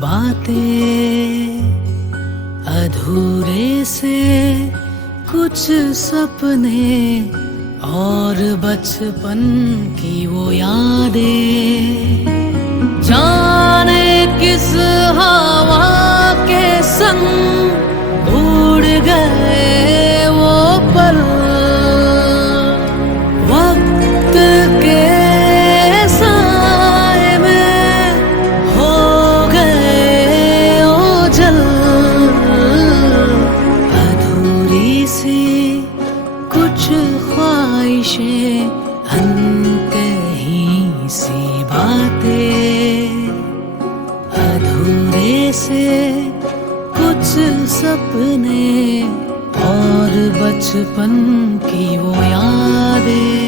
बातें, अधूरे से कुछ सपने और बचपन की वो यादें। जाने किस हवा के संग उड़ गए वो पल, वक्त के साए में हो गए ओझल। अधूरी सी कुछ ख्वाहिशें, अनकही सी बातें, अधूरे से कुछ सपने और बचपन की वो यादें।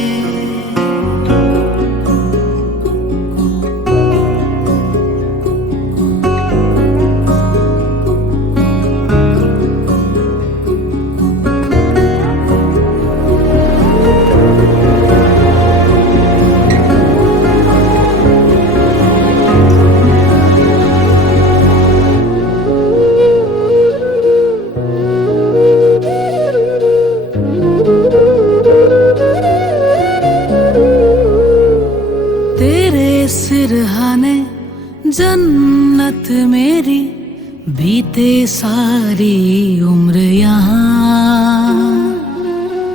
सिरहाने जन्नत मेरी, बीते सारी उम्र यहाँ।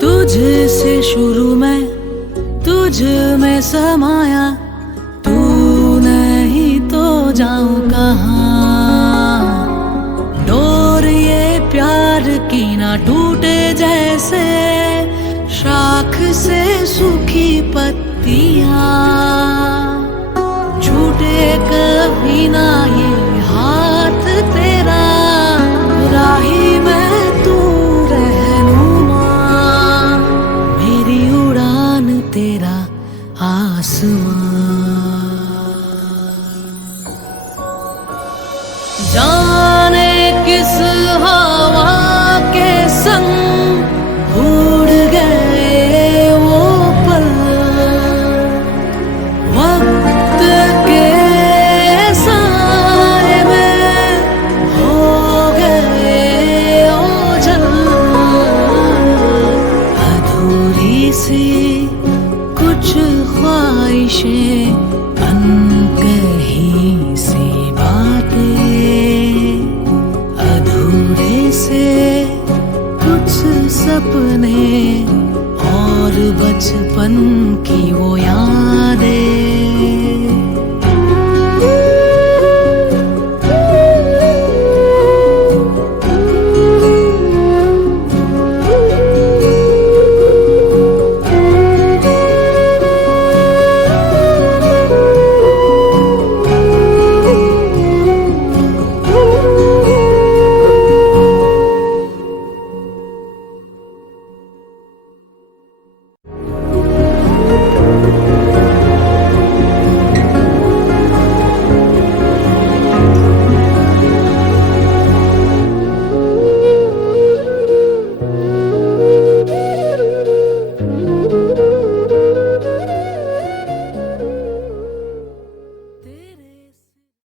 तुझसे शुरू में तुझ में समाया, तू नहीं तो जाऊं कहाँ। डोर ये प्यार की ना टूटे जैसे शाख से सूखी पत्तियां।